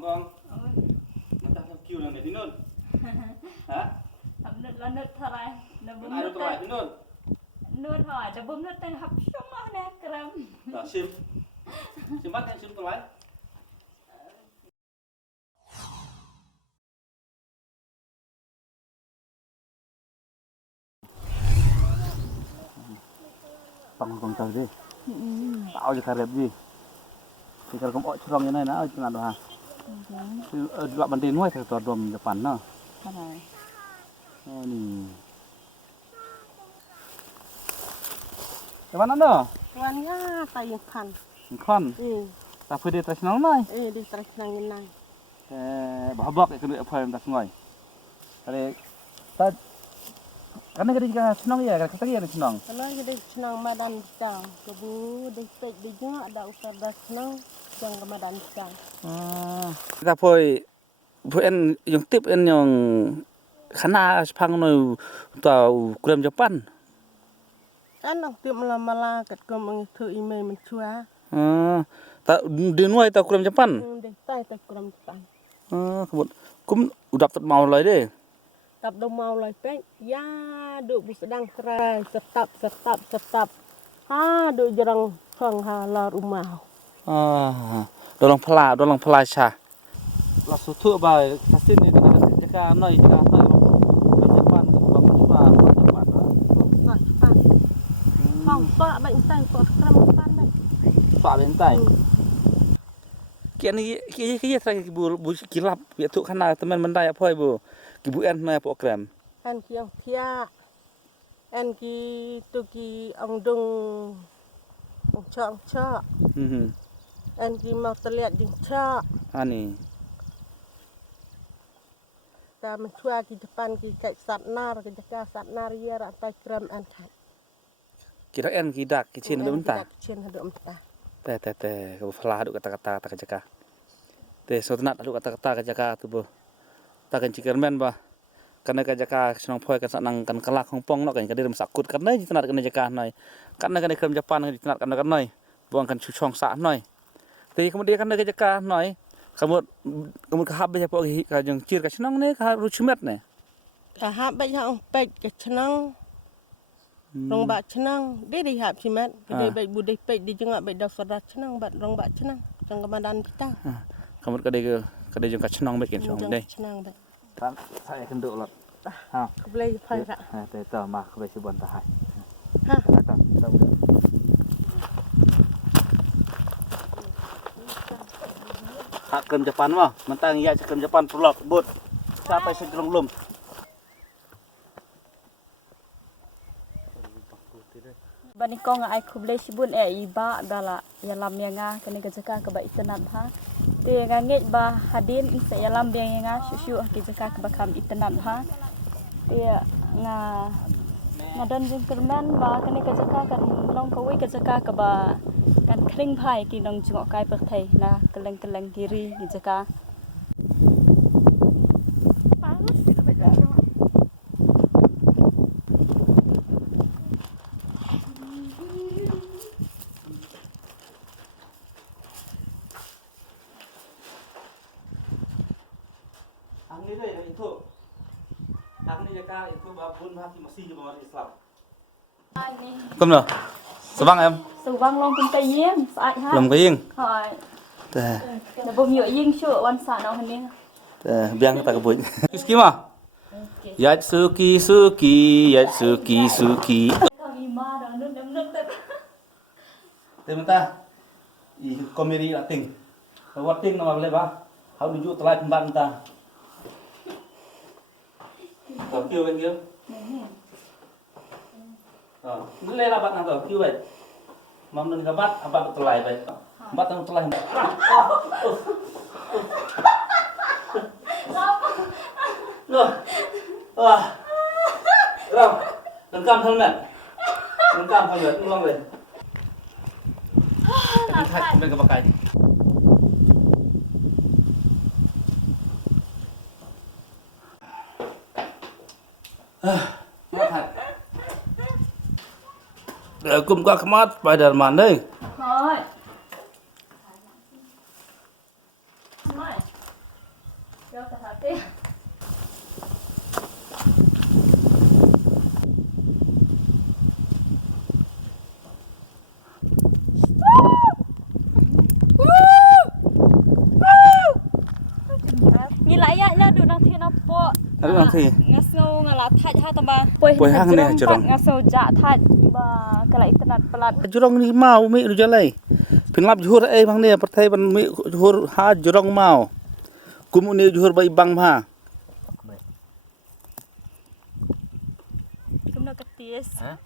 con nó ta theo kêu là để tí luôn hả thầm nứt là nứt thôi nó bấm ai nứt đâu lại tí luôn nứt hỏi nó bấm nứt tên hấp xong mà nè Krem đó sim bắt hay sim tôi lấy bằng con tàu đi tạo cho cả đẹp gì thì kalau kamu curang ini na cuma doa dua banding nuai terus dom depan no ini mana no Wannya tayang kan tapi dia terus nang nai di terus nangin nang babak itu apa yang tak ngoi kali ta karena kita senang ya kata kita senang kalau kita senang Madanbitaw kebu despek di juga ada usah dah senang yang ke Madanbitaw kita poi en yang tip en yang khana phang noi tàu Krem Japan kan ông tiệm malah ket ko mengithu email mencua ta di nuai tàu Krem Japan di tai Krem Japan kemudian kum udah dapat mau lagi deh tập đông màu lời pek ya được bu sedang kerai setap được jarang phang hala rumah dorong pela cha la sutu ba kasin ni jaka noi jaka noi Japan bang coba Japan không pak bệnh tay của Krem Japan đấy pak bên tay kia trai bu kilap ya tu khana teman mendai apa ibu ibu en na po Krem anh kia ông thia anh kia tu kia ông đông ông cho anh kia mau terlihat jeung cho ani ta mencua di depan ki kayak satnar ke jaka satnar ya rantai Krem an khat kira en kidak kicin ada mentah kicin ada mentah teh ke fala adu kata-kata tak jaka teh sotnat adu kata-kata ke jaka tu bu ta kan cikermen ba karena ke jaka senang phoi kan sanang kan kelak hongpong no kan kadir sakut kan nei jinat kan jaka noi karena kan Krem Japan kan jinat kan noi buang kan chuchong sa noi teh kemudian kan ke jaka noi kamu kahab ya po ka jeng cir ka senang ne ka ruchmet ne kahab ba yang pek ke senang rong ba senang dia dihab simat dia baik budai pek dia jengak baik dah sadar senang bat rong ba senang jang ke Madanbitaw kamu kadai jeng ka senang baik kan senang deh senang baik kan saya kenduk lot ha boleh phai ra teh ta ma ka besi bon ta hai ha ta hak Krem Japan mah mentang ya Krem Japan pulak but sampai segelung lum bani kong ai khuble sibun iba dala yalam yanga kene gejaka ke ba itenat ha te nganget ba hadin se yalam yanga shushu ke jaka ke bakam itenat ha te ngadan jing kerman ba kene gejaka kan long kawi gejaka ke ba kan kring phai ki nong jingok kai per thai na keleng kiri gejaka Angni deh itu angni jaka itu babun hati masih di bawah Islam Cầm nào Sao em Sự vang long cùng tay yên sạch ha làm cái yên hỏi là bông nhựa yên sure one side nào hình biang kita kebun kiski mah Yatsuki Tementa I komedi lating wating nama boleh ba hau dujuk telai pemban ta tao kêu bên kia nó lên là bạn nào tao kêu vậy mong nên các bạn telai vậy bắt tao telai rồi rồi đừng cam hơn nè đừng cam hơn nữa ngon rồi cái thạch bên cái bạc cày cùng qua kemat Spiderman đây. Thôi. Ya tak hati. Ngilayaknya duk nang thi nampak. Aduh nanti. Ngasau ngalatat ha tamba. Poi hang ni jurong. Ngasau jak that ba kala internet pelat. Jurong ni mau mi ru jalai. Pinlap juhur bang ni pertai ban mi juhur ha jurong mau. Kumu ni juhur bai bang ha. Kumna ketis. Ha?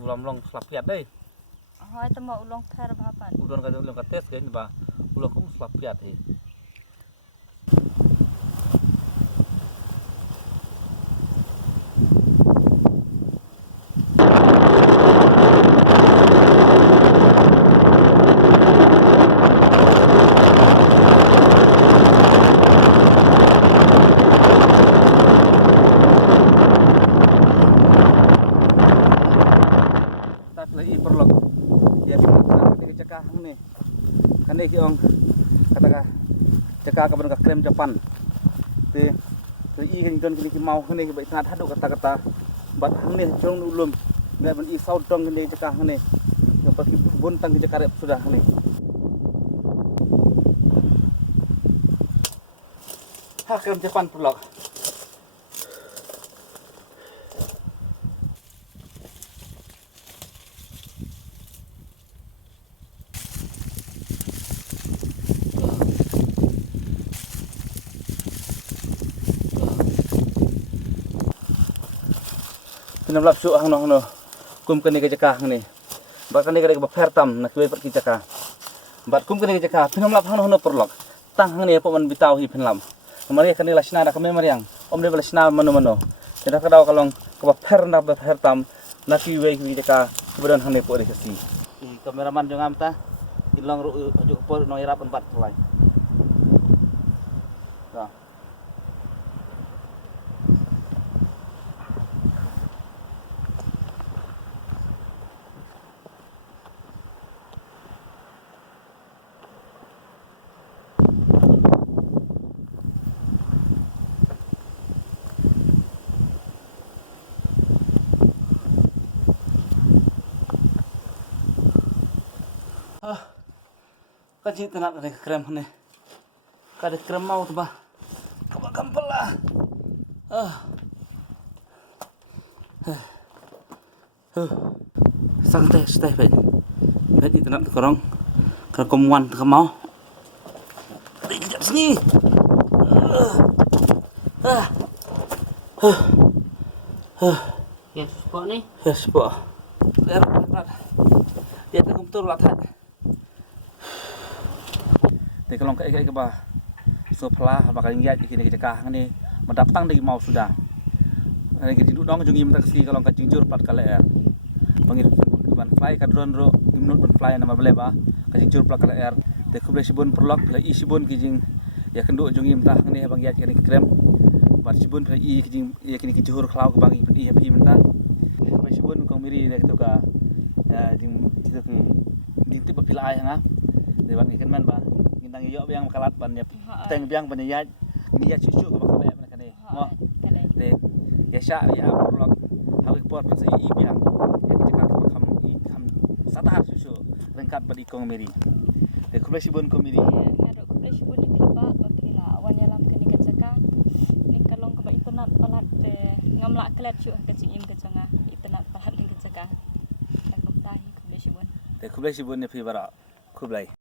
Ulam long slapiat dei. Hoi tamba ulong per bapan. Udon ka ulam ka tes kan ba. Ulam kum slapiat he. Kani ki ong kata jaka ka ban ka krem Japan te i kan don kini ki mau kini ki bai tat hadu kata bat hang ni jong ulum ngai ban i sau dong kini jaka hang ni yang pasti bun tang jaka rep sudah ni ha krem Japan pulak Pinamlap su hang no kum kani ka jaka hang ni bat kani ka fer tam nak we pat ki jaka bat kum kani ka jaka pinamlap hang no perlok tang hang ni po man bitaw hi pinlam mari kani lasna da kame mariang om de lasna mano kada kada kalong ka fer na ba fer tam naki we ki jaka kemudian hang ni po de kasi kameraman jong am ta ilong ru aju po no irap empat pelai ta Kaji tenak dari krem ni. Kada krem mau tu bah. Kaba gampal lah. Santai stay baik. Baik tenak korong. Kalau komuan tak mau. Di kejap sini. Ya, spot ni. Ya sebab. Ya tak kumtur latat. Thì kalau cái bah so pala bakal ngiat kini kecekah ni mendatang dari mau sudah. Lagi duduk dong jungi minta kasi kalau ka jinjur pat kala air. Pangir ban fly ka drone ro imnut ban fly nama bele ba ka jinjur pat kala air. Te kuble sibun perlok la i sibun kijing ya kenduk jungi minta ni bang ngiat kini krem. Bat sibun ka i kijing ya kini kijuhur klau ka bang i happy minta. Kuble sibun kong miri nek tu ka jing itu ki ditip pilai ha. Để bạn nghĩ man ba đang yo biang kalat ban ya teng biang ban ya ni ya cucu ka ba ka kan ni mo te ya sha ya prolog hawi por pun sai i biang ya kita ka kham i kham satar cucu rengkat badi kong meri te khule sibun kong meri Ngadok kuble sibun ni piba bakila wan yalam kini kecaka ni kalong ka ba internet palat te ngamla klet cu ka cingim ka canga internet palat ni kecaka tak kumtahi kuble sibun te khule sibun ni pi bara khublai